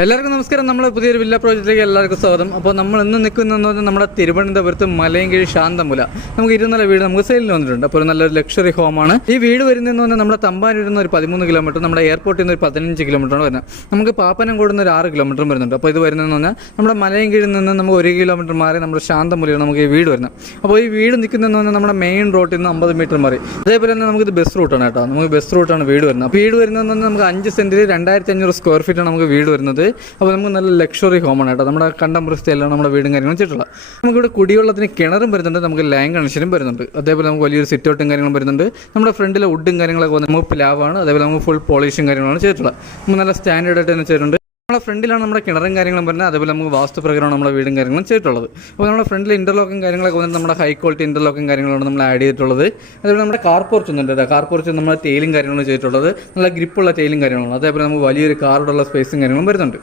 എല്ലാവർക്കും നമസ്കാരം. നമ്മൾ പുതിയൊരു വില്ല പ്രോജക്റ്റിലേക്ക് എല്ലാവർക്കും സ്വാഗതം. അപ്പോൾ നമ്മൾ ഇന്ന് നിൽക്കുന്നതെന്ന് പറഞ്ഞാൽ നമ്മുടെ തിരുവനന്തപുരത്ത് മലയൻകീഴ് ശാന്തമുല നമുക്ക് 24 വീട് നമുക്ക് സെയിലിന് വന്നിട്ടുണ്ട്. അപ്പോൾ ഒരു നല്ലൊരു ലക്ഷറി ഹോമാണ്. ഈ വീട് വരുന്നതെന്ന് പറഞ്ഞാൽ നമ്മുടെ തമ്പാനൂരിൽ നിന്ന് ഒരു 13 കിലോമീറ്റർ, നമ്മുടെ എയർപോർട്ടിൽ നിന്ന് ഒരു 15 കിലോമീറ്ററാണ് വരുന്നത്. നമുക്ക് പാപ്പനംകോട് നിന്ന് ഒരു 6 കിലോമീറ്ററും വരുന്നുണ്ട്. അപ്പോൾ ഇത് വരുന്നതെന്ന് പറഞ്ഞാൽ നമ്മുടെ മലയൻകീഴിൽ നിന്ന് നമുക്ക് 1 കിലോമീറ്റർ മാറി നമ്മുടെ ശാന്തമുലയാണ് നമുക്ക് ഈ വീട് വരുന്നത്. അപ്പോൾ ഈ വീട് നിൽക്കുന്നതെന്ന് പറഞ്ഞാൽ നമ്മുടെ മെയിൻ റോഡിൽ നിന്ന് 50 മീറ്റർ മാറി. അതേപോലെ തന്നെ നമുക്കിത് ബസ് റൂട്ടാണ് കേട്ടോ. നമുക്ക് ബസ് റൂട്ടാണ് വീട് വരുന്നത്. അപ്പോൾ വീട് വരുന്നതെന്ന് പറഞ്ഞാൽ നമുക്ക് 5 സെൻറ്റിൽ 2500 സ്ക്വയർ ഫീറ്റാണ് നമുക്ക് വീട് വരുന്നത്. അപ്പോൾ നമുക്ക് നല്ല ലക്ഷറി ഹോമാണ് കേട്ടോ. നമ്മുടെ കണ്ടംപററി സ്റ്റൈലാണ് നമ്മുടെ വീടും കാര്യങ്ങളും ചെയ്തിട്ടുള്ളത്. നമുക്കിവിടെ കുടിവെള്ളത്തിന് കിണറും വരുന്നുണ്ട്, നമുക്ക് ലൈൻ കണക്ഷനും വരുന്നുണ്ട്. അതേപോലെ നമുക്ക് വലിയൊരു സിറ്റ് ഔട്ടും കാര്യങ്ങളും വരുന്നുണ്ട്. നമ്മുടെ ഫ്രണ്ടിലെ വുഡും കാര്യങ്ങളൊക്കെ വന്ന് നമുക്ക് പ്ലാവാണ്. അതേപോലെ നമുക്ക് ഫുൾ പോളിഷും കാര്യങ്ങളാണ് ചെയ്തിട്ടുള്ളത്. നമുക്ക് നല്ല സ്റ്റാൻഡേർഡ് ആയിട്ട് തന്നെ ചെയ്തിട്ടുണ്ട്. നമ്മുടെ ഫ്രണ്ടിലാണ് നമ്മുടെ കിണറും കാര്യങ്ങളും വരുന്നത്. അതേപോലെ നമുക്ക് വാസ്തുപ്രകാരമാണ് നമ്മുടെ വീടും കാര്യങ്ങളും ചെയ്തിട്ടുള്ളത്. അപ്പോൾ നമ്മുടെ ഫ്രണ്ടിൽ ഇൻ്റർലോക്കും കാര്യങ്ങളൊക്കെ വന്നിട്ട് നമ്മുടെ ഹൈ ക്വാളിറ്റി ഇൻ്റർലോക്കും കാര്യങ്ങളാണ് നമ്മൾ ആഡ് ചെയ്തിട്ടുള്ളത്. അതേപോലെ നമ്മുടെ കാർ പോർച്ച് ഒന്നുണ്ട്. കാർ പോർച്ച് നമ്മുടെ ടൈലും കാര്യങ്ങളും ചെയ്തിട്ടുള്ളത്. നല്ല ഗ്രിപ്പുള്ള ടൈലും കാര്യങ്ങളാണ്. അതേപോലെ നമുക്ക് വലിയൊരു കാറുള്ള സ്പേസും കാര്യങ്ങളും വരുന്നുണ്ട്.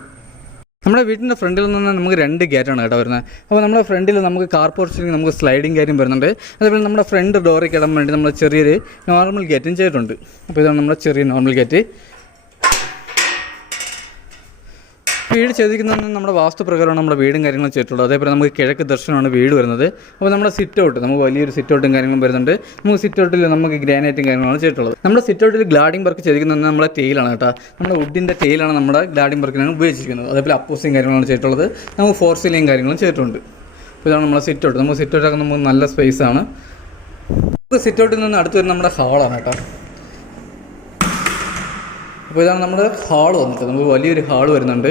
നമ്മുടെ വീട്ടിൻ്റെ ഫ്രണ്ടിൽ നിന്ന് നമുക്ക് 2 ഗേറ്റാണ് കേട്ടോ വരുന്നത്. അപ്പോൾ നമ്മുടെ ഫ്രണ്ടിൽ നമുക്ക് കാർ പോർച്ചിൽ നമുക്ക് സ്ലൈഡിങ് കാര്യം വരുന്നുണ്ട്. അതേപോലെ നമ്മുടെ ഫ്രണ്ട് ഡോറിൽ കിടാൻ വേണ്ടി നമ്മൾ ചെറിയൊരു നോർമൽ ഗേറ്റും ചെയ്തിട്ടുണ്ട്. അപ്പോൾ ഇതാണ് നമ്മുടെ ചെറിയ നോർമൽ ഗേറ്റ്. വീട് ചെയ്തിരിക്കുന്നത് നമ്മുടെ വാസ്തുപ്രകാരമാണ് നമ്മുടെ വീടും കാര്യങ്ങളും ചെയ്തിട്ടുള്ളത്. അതേപോലെ നമുക്ക് കിഴക്ക് ദർശനമാണ് വീട് വരുന്നത്. അപ്പോൾ നമ്മുടെ സിറ്റ് ഔട്ട് നമുക്ക് വലിയൊരു സിറ്റ് ഔട്ടും കാര്യങ്ങളും വരുന്നുണ്ട്. നമുക്ക് സിറ്റ് ഔട്ടിൽ നമുക്ക് ഗ്രാനൈറ്റും കാര്യങ്ങളാണ് ചെയ്തിട്ടുള്ളത്. നമ്മുടെ സിറ്റ് ഔട്ടിൽ ഗ്ലാഡിംഗ് വർക്ക് ചെയ്തിരിക്കുന്നത് നമ്മുടെ ടൈലാണ് കേട്ടോ. നമ്മുടെ വുഡിൻ്റെ ടൈലാണ് നമ്മുടെ ഗ്ലാഡിംഗ് വർക്കിനാണ് ഉപയോഗിച്ചിരിക്കുന്നത്. അതേപോലെ അപ്പോസിങ് കാര്യങ്ങളാണ് ചെയ്തിട്ടുള്ളത്. നമുക്ക് ഫോർ സീലിംഗ് കാര്യങ്ങളും ചെയ്തിട്ടുണ്ട്. അപ്പോൾ ഇതാണ് നമ്മുടെ സിറ്റ് ഔട്ട്. നമുക്ക് സിറ്റ് ഔട്ടൊക്കെ നമുക്ക് നല്ല സ്പേസാണ്. നമുക്ക് സിറ്റ് ഔട്ടിൽ നിന്ന് അടുത്ത് വരുന്ന നമ്മുടെ ഹാളാണ് കേട്ടോ. അപ്പോൾ ഇതാണ് നമ്മുടെ ഹാൾ വന്നിട്ട്. നമുക്ക് വലിയൊരു ഹാൾ വരുന്നുണ്ട്.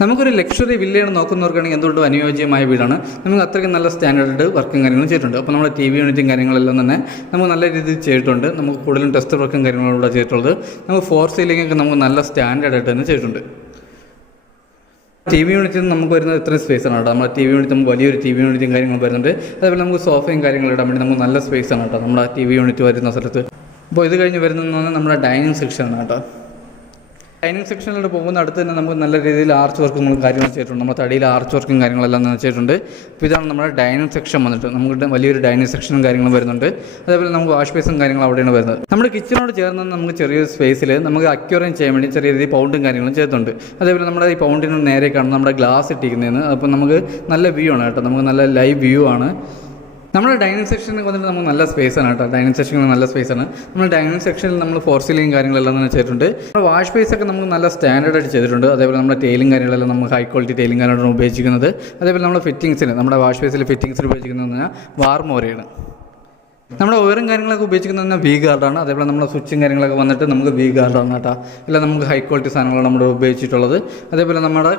നമുക്കൊരു ലക്ഷറി വില്ലയാണ് നോക്കുന്നവർക്കാണെങ്കിൽ എന്തുകൊണ്ടും അനുയോജ്യമായ വീടാണ്. നമുക്ക് അത്രയ്ക്ക് നല്ല സ്റ്റാൻഡേർഡ് വർക്കും കാര്യങ്ങളും ചെയ്തിട്ടുണ്ട്. അപ്പോൾ നമ്മുടെ TV യൂണിറ്റും കാര്യങ്ങളെല്ലാം തന്നെ നമുക്ക് നല്ല രീതിയിൽ ചെയ്തിട്ടുണ്ട്. നമുക്ക് കൂടുതലും ടെസ്റ്റ് വർക്കും കാര്യങ്ങളും ഇവിടെ ചെയ്തിട്ടുള്ളത്. നമുക്ക് ഫോർ സീലിംഗൊക്കെ നമുക്ക് നല്ല സ്റ്റാൻഡേർഡായിട്ട് തന്നെ ചെയ്തിട്ടുണ്ട്. TV യൂണിറ്റിൽ നമുക്ക് വരുന്നത് ഇത്രയും സ്പേസാണ് കേട്ടോ. നമ്മുടെ TV യൂണിറ്റ് നമുക്ക് വലിയൊരു TV യൂണിറ്റും കാര്യങ്ങളും വരുന്നുണ്ട്. അതേപോലെ നമുക്ക് സോഫയും കാര്യങ്ങളും ഇടാൻ വേണ്ടി നമുക്ക് നല്ല സ്പേസാണ് കേട്ടോ നമ്മുടെ TV യൂണിറ്റ് വരുന്ന സ്ഥലത്ത്. അപ്പോൾ ഇത് കഴിഞ്ഞ് വരുന്നതെന്ന് പറഞ്ഞാൽ നമ്മുടെ ഡൈനിങ് സെക്ഷനാണ് കേട്ടോ. ഡൈനിങ് സെക്ഷനിലോട്ട് പോകുന്ന അടുത്ത് തന്നെ നമുക്ക് നല്ല രീതിയിൽ ആർച്ച് വർക്കും കാര്യങ്ങൾ ചെയ്തിട്ടുണ്ട്. നമ്മുടെ തടിയിൽ ആർച്ച് വർക്കും കാര്യങ്ങളെല്ലാം ചെയ്തിട്ടുണ്ട്. അപ്പോൾ ഇതാണ് നമ്മുടെ ഡൈനിങ് സെക്ഷൻ വന്നിട്ട്. നമുക്ക് വലിയൊരു ഡൈനിങ് സെക്ഷനും കാര്യങ്ങളും വരുന്നുണ്ട്. അതേപോലെ നമുക്ക് വാഷ് ബേസും കാര്യങ്ങളും അവിടെയാണ് വരുന്നത്. നമ്മുടെ കിച്ചനോട് ചേർന്ന് നമുക്ക് ചെറിയൊരു സ്പേസിൽ നമുക്ക് അക്യൂറിയം ചെയ്യാൻ വേണ്ടി ചെറിയ രീതിയിൽ പൗണ്ടും കാര്യങ്ങളും ചെയ്തിട്ടുണ്ട്. അതേപോലെ നമ്മുടെ ഈ പൗണ്ടിന് നേരെ കാണുന്ന നമ്മുടെ ഗ്ലാസ് ഇട്ടിരിക്കുന്നതെന്ന്. അപ്പോൾ നമുക്ക് നല്ല വ്യൂ ആണ് കേട്ടോ. നമുക്ക് നല്ല ലൈവ് വ്യൂ ആണ്. നമ്മുടെ ഡൈനിങ് സെക്ഷനിൽ വന്നിട്ട് നമുക്ക് നല്ല സ്പേസാണ് കേട്ടോ. ഡൈനിങ് സെക്ഷനിൽ നല്ല സ്പേസാണ്. നമ്മൾ ഡൈനിങ് സെക്ഷനിൽ നമ്മൾ ഫോർ സീലിംഗ് കാര്യങ്ങളെല്ലാം തന്നെ ചെയ്തിട്ടുണ്ട്. നമ്മുടെ വാഷ് ബേസൊക്കെ നമുക്ക് നല്ല സ്റ്റാൻഡേർഡായിട്ട് ചെയ്തിട്ടുണ്ട്. അതേപോലെ നമ്മുടെ ടൈലും കാര്യങ്ങളെല്ലാം നമുക്ക് ഹൈ ക്വാളിറ്റി ടൈലും കാര്യങ്ങളാണ് ഉപയോഗിക്കുന്നത്. അതേപോലെ നമ്മുടെ ഫിറ്റിങ്സിന് നമ്മുടെ വാഷ് ബേസിൽ ഫിറ്റിങ്സിൽ ഉപയോഗിക്കുന്നത് വാർമോരയാണ്. നമ്മുടെ ഓരോ കാര്യങ്ങളൊക്കെ ഉപയോഗിക്കുന്നത് വി ഗാർഡാണ്. അതേപോലെ നമ്മുടെ സ്വിച്ചും കാര്യങ്ങളൊക്കെ വന്നിട്ട് നമുക്ക് വി ഗാർഡാണ് കേട്ടോ. എല്ലാം നമുക്ക് ഹൈ ക്വാളിറ്റി സാധനങ്ങളാണ് നമ്മൾ ഉപയോഗിച്ചിട്ടുള്ളത്. അതേപോലെ നമ്മുടെ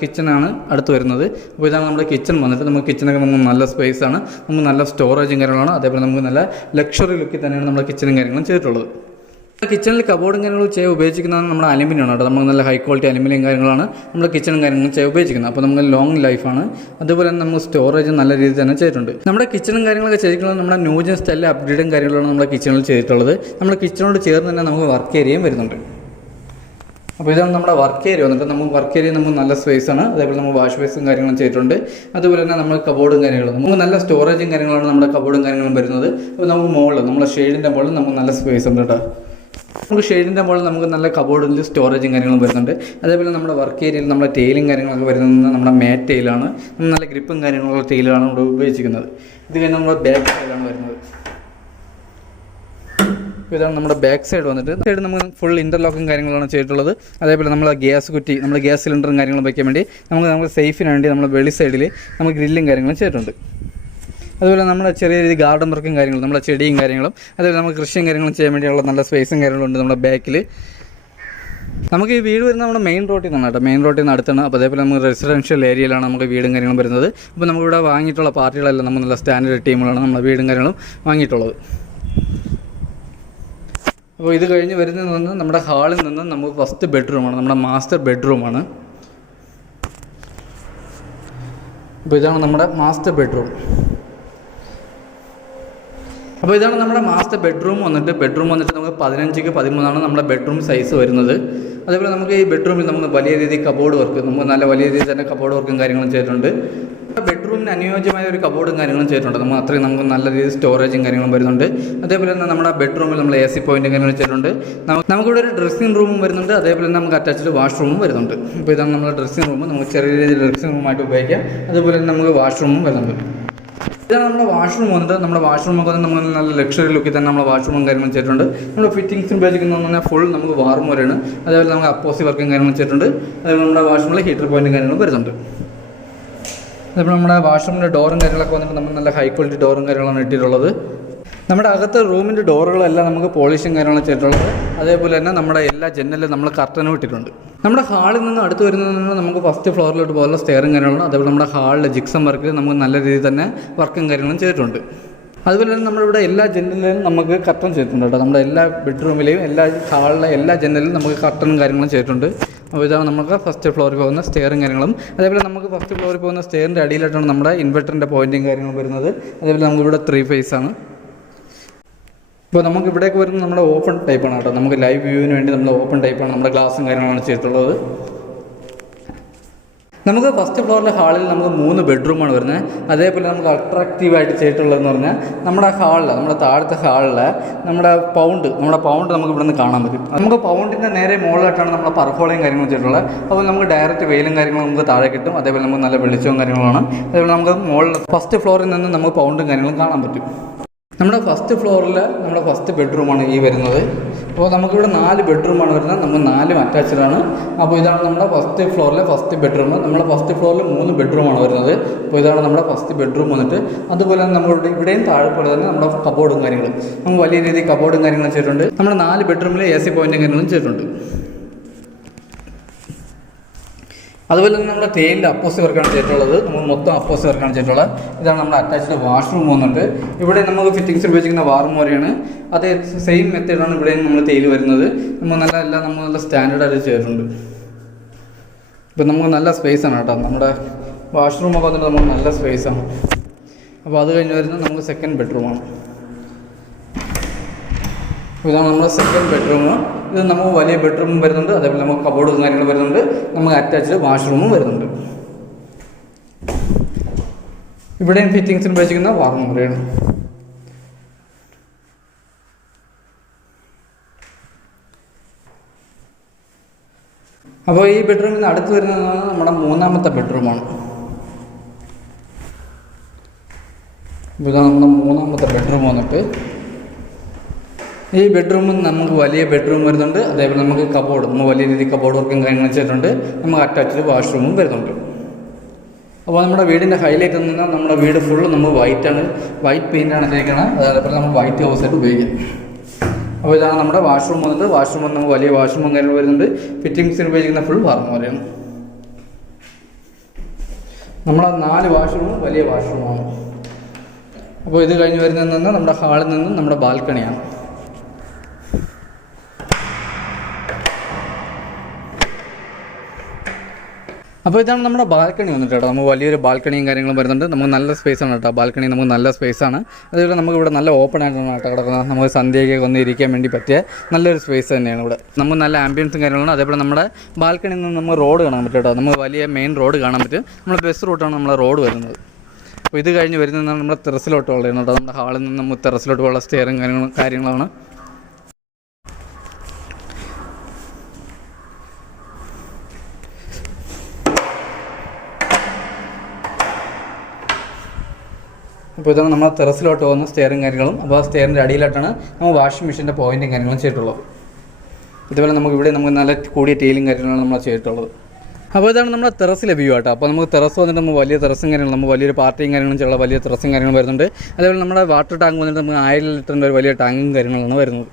കിച്ചണാണ് അടുത്ത് വരുന്നത്. അപ്പോൾ ഇതാണ് നമ്മുടെ കിച്ചൺ വന്നിട്ട്. നമുക്ക് കിച്ചണൊക്കെ നമുക്ക് നല്ല സ്പേസാണ്. നമുക്ക് നല്ല സ്റ്റോറേജും കാര്യങ്ങളാണ്. അതേപോലെ നമുക്ക് നല്ല ലക്ഷറി ലുക്കിൽ തന്നെയാണ് നമ്മുടെ കിച്ചണും കാര്യങ്ങളും ചെയ്തിട്ടുള്ളത്. കിച്ചണിൽ കബോർഡും കാര്യങ്ങളും ഉപയോഗിച്ചിരിക്കുന്നത് നമ്മുടെ അലുമിനിയമാണ് കേട്ടോ. നമുക്ക് നല്ല ഹൈ ക്വാളിറ്റി അലുമിനിയം കാര്യങ്ങളാണ് നമ്മുടെ കിച്ചണും കാര്യങ്ങളും ഉപയോഗിക്കുന്നത്. അപ്പോൾ നമുക്ക് ലോങ് ലൈഫാണ്. അതുപോലെ തന്നെ നമുക്ക് സ്റ്റോറേജ് നല്ല രീതിയിൽ തന്നെ ചെയ്തിട്ടുണ്ട്. നമ്മുടെ കിച്ചണും കാര്യങ്ങളൊക്കെ ചെയ്തിട്ടുള്ളത് നമ്മുടെ ന്യൂജൻ സ്റ്റൈലിൽ അപ്ഡേറ്റും കാര്യങ്ങളാണ് നമ്മുടെ കിച്ചണിൽ ചെയ്തിട്ടുള്ളത്. നമ്മുടെ കിച്ചണോട് ചേർന്ന് തന്നെ നമുക്ക് വർക്ക് ഏരിയയും വരുന്നുണ്ട്. അപ്പോൾ ഇതാണ് നമ്മുടെ വർക്ക് ഏരിയ വന്നിട്ട്. നമുക്ക് വർക്ക് ഏരിയ നമുക്ക് നല്ല സ്പേസാണ്. അതേപോലെ നമുക്ക് വാഷ് ബേസും കാര്യങ്ങളും ചെയ്തിട്ടുണ്ട്. അതുപോലെ തന്നെ നമ്മൾ കബോർഡും കാര്യങ്ങളും നമുക്ക് നല്ല സ്റ്റോറേജും കാര്യങ്ങളാണ് നമ്മുടെ കബോർഡും കാര്യങ്ങളും വരുന്നത്. അപ്പോൾ നമുക്ക് മുകളിൽ നമ്മുടെ ഷെയ്ഡിൻ്റെ മുകളിൽ നമുക്ക് നല്ല സ്പേസ് ഉണ്ട് കേട്ടോ. നമുക്ക് ഷെയ്ഡിൻ്റെ മുകളിൽ നമുക്ക് നല്ല കബോർഡിൽ സ്റ്റോറേജും കാര്യങ്ങളും വരുന്നുണ്ട്. അതേപോലെ നമ്മുടെ വർക്ക് ഏരിയയിൽ നമ്മുടെ ടൈലും കാര്യങ്ങളൊക്കെ വരുന്നത് നമ്മുടെ മാറ്റ് ടൈലാണ്. നല്ല ഗ്രിപ്പും കാര്യങ്ങളുള്ള ടൈലാണ് ഇവിടെ ഉപയോഗിച്ചിരിക്കുന്നത്. ഇത് കഴിഞ്ഞ് നമ്മുടെ ബാക്ക് സൈഡാണ് വരുന്നത്. ഇതാണ് നമ്മുടെ ബാക്ക് സൈഡ് വന്നിട്ട്. സൈഡ് നമുക്ക് ഫുൾ ഇൻ്റർലോക്കും കാര്യങ്ങളാണ് ചെയ്തിട്ടുള്ളത്. അതേപോലെ നമ്മൾ ഗ്യാസ് കുറ്റി നമ്മൾ ഗ്യാസ് സിലിണ്ടറും കാര്യങ്ങളും വയ്ക്കാൻ വേണ്ടി നമുക്ക് സേഫിന് വേണ്ടി നമ്മൾ വെളി സൈഡിൽ നമ്മൾ ഗ്രില്ലും കാര്യങ്ങളും ചെയ്തിട്ടുണ്ട്. അതുപോലെ നമ്മുടെ ചെറിയ രീതിയിൽ ഗാർഡൻ വർക്കും കാര്യങ്ങളും നമ്മുടെ ചെടിയും കാര്യങ്ങളും അതുപോലെ നമുക്ക് കൃഷിയും കാര്യങ്ങളും ചെയ്യാൻ വേണ്ടിയുള്ള നല്ല സ്പേസും കാര്യങ്ങളും ഉണ്ട് നമ്മുടെ ബാക്കിൽ. നമുക്ക് ഈ വീട് വരുന്നത് നമ്മുടെ മെയിൻ റോഡിൽ നിന്നാണ് കേട്ടോ. മെയിൻ റോഡിൽ നിന്ന് അടുത്താണ്. അപ്പോൾ അതേപോലെ നമുക്ക് റെസിഡൻഷ്യൽ ഏരിയയിലാണ് നമുക്ക് വീടും കാര്യങ്ങളും വരുന്നത്. അപ്പോൾ നമുക്കിവിടെ വാങ്ങിയിട്ടുള്ള പാർട്ടികളെല്ലാം നമുക്ക് നല്ല സ്റ്റാൻഡേർഡ് ടീമുകളാണ് നമ്മുടെ വീടും കാര്യങ്ങളും വാങ്ങിയിട്ടുള്ളത്. അപ്പോൾ ഇത് കഴിഞ്ഞ് വരുന്നത് നമ്മുടെ ഹാളിൽ നിന്ന് നമുക്ക് ഫസ്റ്റ് ബെഡ്റൂമാണ്. നമ്മുടെ മാസ്റ്റർ ബെഡ്റൂമാണ്. അപ്പോൾ ഇതാണ് നമ്മുടെ മാസ്റ്റർ ബെഡ്റൂം. അപ്പോൾ ഇതാണ് നമ്മുടെ മാസ്റ്റർ ബെഡ്റൂം വന്നിട്ട് നമുക്ക് 15x13 നമ്മുടെ ബെഡ്റൂം സൈസ് വരുന്നത്. അതേപോലെ നമുക്ക് ഈ ബെഡ്റൂമിൽ നമുക്ക് വലിയ രീതിയിൽ കബോർഡ് വർക്ക് നമുക്ക് നല്ല വലിയ രീതിയിൽ തന്നെ കബോർഡ് വർക്കും കാര്യങ്ങളും ചെയ്തിട്ടുണ്ട്. ബെഡ്റൂം ബെഡ്റൂമിന് അനുയോജ്യമായ ഒരു കബോർഡും കാര്യങ്ങളും ചെയ്തിട്ടുണ്ട്. നമ്മൾ അത്രയും നമുക്ക് നല്ല രീതിയിൽ സ്റ്റോറേജും കാര്യങ്ങളും വരുന്നുണ്ട്. അതേപോലെ തന്നെ നമ്മുടെ ബെഡ്റൂമിൽ നമ്മൾ AC പോയിന്റും കാര്യങ്ങളും ചെയ്തിട്ടുണ്ട്. നമുക്കിവിടെ ഒരു ഡ്രസ്സിംഗ് റൂമും വരുന്നുണ്ട്. അതേപോലെ തന്നെ നമുക്ക് അറ്റാച്ച്ഡ് വാഷ്റൂമും വരുന്നുണ്ട്. അപ്പോൾ ഇതാണ് നമ്മുടെ ഡ്രസ്സിംഗ് റൂം. നമുക്ക് ചെറിയ രീതിയിൽ ഡ്രസ്സിംഗ് റൂമായിട്ട് ഉപയോഗിക്കാം. അതുപോലെ തന്നെ നമുക്ക് വാഷ്റൂമും വരുന്നുണ്ട്. ഇതാണ് നമ്മുടെ വാഷ്റൂം വന്നിട്ട്. നമ്മുടെ വാഷ്റൂമൊക്കെ വന്ന് നമ്മൾ നല്ല ലക്ഷറി ലുക്കിൽ തന്നെ നമ്മൾ വാഷ്റൂമും കാര്യങ്ങളും ചെയ്തിട്ടുണ്ട്. നമ്മുടെ ഫിറ്റിംഗ്സിന് ഉപയോഗിക്കുന്നതെന്ന് പറഞ്ഞാൽ ഫുൾ നമുക്ക് വാർം വരെയാണ്. അതേപോലെ നമുക്ക് അപ്പോസി വർക്കും കാര്യങ്ങളും ചെയ്തിട്ടുണ്ട്. അതേപോലെ നമ്മുടെ വാഷ്റൂമിൽ ഹീറ്റർ പോയിന്റും കാര്യങ്ങളും വരുന്നുണ്ട്. അതേപോലെ നമ്മുടെ വാഷ്റൂമിൻ്റെ ഡോറും കാര്യങ്ങളൊക്കെ വന്നിട്ട് നമ്മൾ നല്ല ഹൈ ക്വാളിറ്റി ഡോറും കാര്യങ്ങളാണ് ഇട്ടിട്ടുള്ളത്. നമ്മുടെ അകത്ത് റൂമിൻ്റെ ഡോറുകളെല്ലാം നമുക്ക് പോളിഷും കാര്യങ്ങളും ചെയ്തിട്ടുള്ളത്. അതേപോലെ തന്നെ നമ്മുടെ എല്ലാ ജനലിലും നമ്മൾ കർട്ടനും ഇട്ടിട്ടുണ്ട്. നമ്മുടെ ഹാളിൽ നിന്ന് അടുത്ത് വരുന്നതെന്ന് നമുക്ക് ഫസ്റ്റ് ഫ്ലോറിലോട്ട് പോലുള്ള സ്റ്റെയറും കാര്യങ്ങളും. അതേപോലെ നമ്മുടെ ഹാളിലെ ജിക്സം വർക്കിൽ നമുക്ക് നല്ല രീതിയിൽ തന്നെ വർക്കും കാര്യങ്ങളും ചെയ്തിട്ടുണ്ട്. അതുപോലെ തന്നെ നമ്മളിവിടെ എല്ലാ ജനലിലും നമുക്ക് കർട്ടൻ ചെയ്തിട്ടുണ്ട് കേട്ടോ. നമ്മുടെ എല്ലാ ബെഡ്റൂമിലെയും എല്ലാ ഹാളിലെ എല്ലാ ജനലിലും നമുക്ക് കർട്ടനും കാര്യങ്ങളും ചെയ്തിട്ടുണ്ട്. അപ്പോൾ ഇതാണ് നമുക്ക് ഫസ്റ്റ് ഫ്ലോറിൽ പോകുന്ന സ്റ്റെയറും കാര്യങ്ങളും. അതേപോലെ നമുക്ക് ഫസ്റ്റ് ഫ്ലോറിൽ പോകുന്ന സ്റ്റെയറിൻ്റെ അടിയിലായിട്ടാണ് നമ്മുടെ ഇൻവെർട്ടറിൻ്റെ പോയിൻറ്റും കാര്യങ്ങളും വരുന്നത്. അതേപോലെ നമുക്കിവിടെ 3 ഫേസ് ആണ്. ഇപ്പോൾ നമുക്ക് ഇവിടേക്ക് വരുന്നത് നമ്മുടെ ഓപ്പൺ ടൈപ്പാണ് കേട്ടോ. നമുക്ക് ലൈവ് വ്യൂവിന് വേണ്ടി നമ്മൾ ഓപ്പൺ ടൈപ്പാണ് നമ്മുടെ ഗ്ലാസും കാര്യങ്ങളാണ് ചെയ്തിട്ടുള്ളത്. നമുക്ക് ഫസ്റ്റ് ഫ്ലോറിലെ ഹാളിൽ നമുക്ക് 3 ബെഡ്റൂമാണ് വരുന്നത്. അതേപോലെ നമുക്ക് അട്രാക്റ്റീവായിട്ട് ചെയ്തിട്ടുള്ളതെന്ന് പറഞ്ഞാൽ നമ്മുടെ ഹാളിൽ, നമ്മുടെ താഴത്തെ ഹാളിൽ നമ്മുടെ പൗണ്ട് നമുക്ക് ഇവിടെ നിന്ന് കാണാൻ പറ്റും. നമുക്ക് പൗണ്ടിൻ്റെ നേരെ മുകളിലായിട്ടാണ് നമ്മുടെ പർഹോളയും കാര്യങ്ങളും ചെയ്തിട്ടുള്ളത്. അപ്പോൾ നമുക്ക് ഡയറക്റ്റ് വെയിലും കാര്യങ്ങളും നമുക്ക് താഴെ കിട്ടും. അതേപോലെ നമുക്ക് നല്ല വെളിച്ചവും കാര്യങ്ങളാണ്. അതേപോലെ നമുക്ക് മുകളിൽ ഫസ്റ്റ് ഫ്ലോറിൽ നിന്ന് നമുക്ക് പൗണ്ടും കാര്യങ്ങളും കാണാൻ പറ്റും. നമ്മുടെ ഫസ്റ്റ് ഫ്ലോറിൽ നമ്മുടെ ഫസ്റ്റ് ബെഡ്റൂമാണ് ഈ വരുന്നത്. അപ്പോൾ നമുക്കിവിടെ 4 ബെഡ്റൂമാണ് വരുന്നത്. നമ്മൾ 4 അറ്റാച്ച്ഡാണ്. അപ്പോൾ ഇതാണ് നമ്മുടെ ഫസ്റ്റ് ഫ്ലോറിലെ ഫസ്റ്റ് ബെഡ്റൂം. നമ്മുടെ ഫസ്റ്റ് ഫ്ലോറിൽ 3 ബെഡ്റൂമാണ് വരുന്നത്. അപ്പോൾ ഇതാണ് നമ്മുടെ ഫസ്റ്റ് ബെഡ്റൂം വന്നിട്ട്. അതുപോലെ തന്നെ നമ്മളുടെ ഇവിടെയും താഴെ പോലെ തന്നെ നമ്മുടെ കബോർഡും കാര്യങ്ങളും നമുക്ക് വലിയ രീതിയിൽ കബോർഡും കാര്യങ്ങളും ചെയ്തിട്ടുണ്ട്. നമ്മുടെ 4 ബെഡ്റൂമിൽ AC പോയിന്റും കാര്യങ്ങളും ചെയ്തിട്ടുണ്ട്. അതുപോലെ തന്നെ നമ്മുടെ തേയിലിൻ്റെ അപ്പോസി വർക്കാണ് ചെയ്തിട്ടുള്ളത്. നമ്മൾ മൊത്തം അപ്പോസി വർക്കാണ് ചെയ്തിട്ടുള്ളത്. ഇതാണ് നമ്മുടെ അറ്റാച്ച്ഡ് വാഷ്റൂം വന്നിട്ട്. ഇവിടെ നമുക്ക് ഫിറ്റിംഗ്സ് ഉപയോഗിക്കുന്ന വാർം വരെയാണ്. അതേ സെയിം മെത്തേഡാണ് ഇവിടെയും നമ്മൾ തേയില് വരുന്നത്. നമ്മൾ നല്ല സ്റ്റാൻഡേർഡായിട്ട് ചെയ്തിട്ടുണ്ട്. ഇപ്പം നമുക്ക് നല്ല സ്പേസാണ് കേട്ടോ. നമ്മുടെ വാഷ്റൂമൊക്കെ വന്നിട്ട് നമുക്ക് നല്ല സ്പേസാണ്. അപ്പോൾ അത് കഴിഞ്ഞ് വരുന്നത് നമുക്ക് സെക്കൻഡ് ബെഡ്റൂമാണ്. ഇതാണ് നമ്മുടെ സെക്കൻഡ് ബെഡ്റൂം. ഇത് നമുക്ക് വലിയ ബെഡ്റൂമും വരുന്നുണ്ട്. അതേപോലെ നമുക്ക് കബോർഡും കാര്യങ്ങളും വരുന്നുണ്ട്. നമുക്ക് അറ്റാച്ച്ഡ് വാഷ്റൂമും വരുന്നുണ്ട്. ഇവിടെയും ഫിറ്റിംഗ്സിന് ഉപയോഗിക്കുന്ന വാർം മുറിയാണ്. അപ്പോൾ ഈ ബെഡ്റൂമിന് അടുത്ത് വരുന്നത് നമ്മുടെ 3ാമത്തെ ബെഡ്റൂമാണ്. ഇതാണ് നമ്മുടെ 3ാമത്തെ ബെഡ്റൂം വന്നിട്ട്. ഈ ബെഡ്റൂമിൽ നമുക്ക് വലിയ ബെഡ്റൂം വരുന്നുണ്ട്. അതേപോലെ നമുക്ക് കബോർഡ്, നമ്മൾ വലിയ രീതിയിൽ കബോർഡ് വർക്കും കാര്യങ്ങളും ചെയ്തിട്ടുണ്ട്. നമുക്ക് അറ്റാച്ച്ഡ് വാഷ്റൂമും വരുന്നുണ്ട്. അപ്പോൾ നമ്മുടെ വീടിൻ്റെ ഹൈലൈറ്റ് എന്ന് പറഞ്ഞാൽ നമ്മുടെ വീട് ഫുള്ള് നമ്മൾ വൈറ്റാണ്, വൈറ്റ് പെയിൻ്റാണ് തേക്കുന്നത്. അതേപോലെ നമ്മൾ വൈറ്റ് ഹൗസായിട്ട് ഉപയോഗിക്കാം. അപ്പോൾ ഇതാണ് നമ്മുടെ വാഷ്റൂം വന്നിട്ട്. വാഷ്റൂം നമുക്ക് വലിയ വാഷ്റൂമും കാര്യങ്ങളും വരുന്നുണ്ട്. ഫിറ്റിംഗ്സിന് ഉപയോഗിക്കുന്ന ഫുൾ വാർം പോലെയാണ്. നമ്മളെ 4 വാഷ്റൂമും വലിയ വാഷ്റൂമാണ്. അപ്പോൾ ഇത് കഴിഞ്ഞ് വരുന്നതെന്ന് പറഞ്ഞാൽ നമ്മുടെ ഹാളിൽ നിന്ന് നമ്മുടെ ബാൽക്കണിയാണ്. അപ്പോൾ ഇതാണ് നമ്മുടെ ബാൽക്കണി വന്നിട്ട് കേട്ടോ. നമുക്ക് വലിയൊരു ബാൽക്കണിയും കാര്യങ്ങളും വരുന്നുണ്ട്. നമുക്ക് നല്ല സ്പേസാണ് കേട്ടോ. ബാൽക്കണി നമുക്ക് നല്ല സ്പേസാണ്. അതേപോലെ നമുക്ക് ഇവിടെ നല്ല ഓപ്പൺ ആയിട്ടാണ് കേട്ടോ കിടക്കുന്നത്. നമുക്ക് സന്ധ്യയൊക്കെ വന്ന് ഇരിക്കാൻ വേണ്ടി പറ്റിയ നല്ലൊരു സ്പേസ് തന്നെയാണ് ഇവിടെ. നമുക്ക് നല്ല ആംബിയൻസും കാര്യങ്ങളും. അതേപോലെ നമ്മുടെ ബാൽക്കണിയിൽ നിന്ന് നമുക്ക് റോഡ് കാണാൻ പറ്റും കേട്ടോ. നമുക്ക് വലിയ മെയിൻ റോഡ് കാണാൻ പറ്റും. നമ്മൾ ബസ് റൂട്ടാണ് നമ്മളെ റോഡ് വരുന്നത്. അപ്പോൾ ഇത് കഴിഞ്ഞ് വരുന്നത് നമ്മുടെ ടെറസിലോട്ട് ഉള്ളതാണ് കേട്ടോ. നമ്മുടെ ഹാളിൽ നിന്ന് നമുക്ക് ടെറസിലോട്ട് ഉള്ള സ്റ്റെയറും കാര്യങ്ങളാണ്. അപ്പോൾ ഇതാണ് നമ്മൾ ടെറസിലോട്ട് പോകുന്ന സ്റ്റെയറും കാര്യങ്ങളും. അപ്പോൾ ആ സ്റ്റെയറിൻ്റെ അടിയിലായിട്ടാണ് നമ്മൾ വാഷിംഗ് മെഷീൻ്റെ പോയിൻറ്റും കാര്യങ്ങളും ചെയ്തിട്ടുള്ളത്. ഇതുപോലെ നമുക്ക് നല്ല കൂടിയ ടീലും കാര്യങ്ങളാണ് നമ്മൾ ചെയ്തിട്ടുള്ളത്. അപ്പോൾ ഇതാണ് നമ്മുടെ ടെറസിലെ വ്യൂ ആട്ടോ. അപ്പോൾ നമുക്ക് ടെറസ് വന്നിട്ട് നമുക്ക് വലിയ ടെറസും കാര്യങ്ങളും, നമുക്ക് വലിയൊരു പാർട്ടിയും കാര്യങ്ങളും ചെയ്യുന്ന വലിയ ടെറസും കാര്യങ്ങളും വരുന്നുണ്ട്. അതേപോലെ നമ്മുടെ വാട്ടർ ടാങ്ക് വന്നിട്ട് നമുക്ക് 1000 ലിറ്ററിൻ്റെ ഒരു വലിയ ടാങ്കും കാര്യങ്ങളാണ് വരുന്നത്.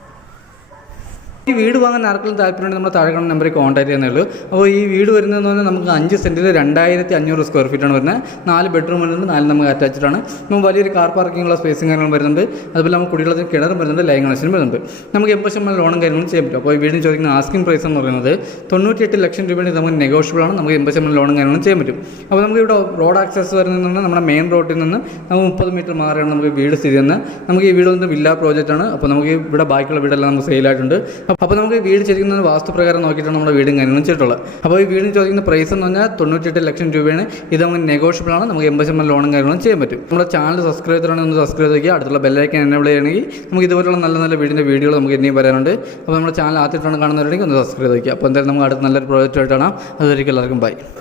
ഈ വീട് വാങ്ങാൻ ആർക്കെങ്കിലും താല്പര്യമുണ്ടെങ്കിൽ നമ്മൾ താഴെ കാണുന്ന നമ്പറിൽ കോൺടാക്ട് ചെയ്യുന്നേ ഉള്ളൂ. അപ്പോൾ ഈ വീട് വരുന്നതെന്ന് പറഞ്ഞാൽ നമുക്ക് 5 സെൻറ്റിൽ 2500 സ്ക്വയർ ഫീറ്റാണ് വരുന്നത്. 4 ബെഡ്റൂം വരുന്നുണ്ട്, 4 നമുക്ക് അറ്റാച്ച്ഡാണ്. നമുക്ക് വലിയൊരു കാർ പാർക്കിങ്ങുള്ള സ്പേസും കാര്യങ്ങളും വരുന്നുണ്ട്. അതുപോലെ നമുക്ക് കുടിവെള്ളത്തിന് കിണറും വരുന്നുണ്ട്, ലൈൻ കണക്ഷനും വരുന്നുണ്ട്. നമുക്ക് 80% ലോണും കാര്യങ്ങളും ചെയ്യാൻ പറ്റും. അപ്പോൾ ഈ വീടിന് ചോദിക്കുന്ന ആസ്കിംഗ് പ്രൈസ് എന്ന് പറയുന്നത് 98 ലക്ഷം രൂപയുടെ നമുക്ക് നെഗോഷ്യബിളാണ്. നമുക്ക് 80% ലോണും കാര്യങ്ങളും ചെയ്യാൻ പറ്റും. അപ്പോൾ നമുക്ക് ഇവിടെ റോഡ് ആക്സസ് വരുന്നതെന്ന് നമ്മുടെ മെയിൻ റോഡിൽ നിന്ന് നമുക്ക് 30 മീറ്റർ മാറിയാണ് നമുക്ക് വീട് സ്ഥിതി ചെയ്യുന്നത്. നമുക്ക് ഈ വീട് വന്നിട്ട് വില്ല പ്രോജക്റ്റാണ്. അപ്പോൾ നമുക്ക് ഇവിടെ ബാക്കിയുള്ള വീടെല്ലാം നമുക്ക് സെയിലായിട്ടുണ്ട്. അപ്പോൾ നമുക്ക് വീട് ചോദിക്കുന്നത് വാസ്തുപ്രകാരം നോക്കിയിട്ടാണ് നമ്മുടെ വീടും കാര്യങ്ങളും ചെയ്തിട്ടുള്ളത്. അപ്പോൾ ഈ വീടിന് ചോദിക്കുന്ന പ്രൈസ് എന്ന് പറഞ്ഞാൽ 98 ലക്ഷം രൂപയാണ്. ഇത് നമുക്ക് നെഗോഷ്യബിൾ ആണ്. നമുക്ക് 80% ലോണും കാര്യങ്ങളും ചെയ്യാൻ പറ്റും. നമ്മുടെ ചാനൽ സബ്സ്ക്രൈബ് ചെയ്തിട്ടാണെങ്കിൽ ഒന്ന് സബ്സ്ക്രൈബ് ചെയ്യുക. അടുത്തുള്ള ബെല്ലൈക്കൻ എനേബിൾ ചെയ്യണമെങ്കിൽ നമുക്ക് ഇതുപോലുള്ള നല്ല നല്ല വീടിൻ്റെ വീഡിയോകൾ നമുക്ക് ഇനിയും വരാനുണ്ട്. അപ്പോൾ നമ്മുടെ ചാനൽ ആദ്യമായിട്ടാണ് കാണുന്നവരുണ്ടെങ്കിൽ ഒന്ന് സബ്സ്ക്രൈബ് ചെയ്യുക. അപ്പോൾ എന്തായാലും നമുക്ക് അടുത്ത നല്ലൊരു പ്രോജക്റ്റ് ആയിട്ടാണ്. അതുവരെയ്ക്കും എല്ലാവർക്കും ബൈ.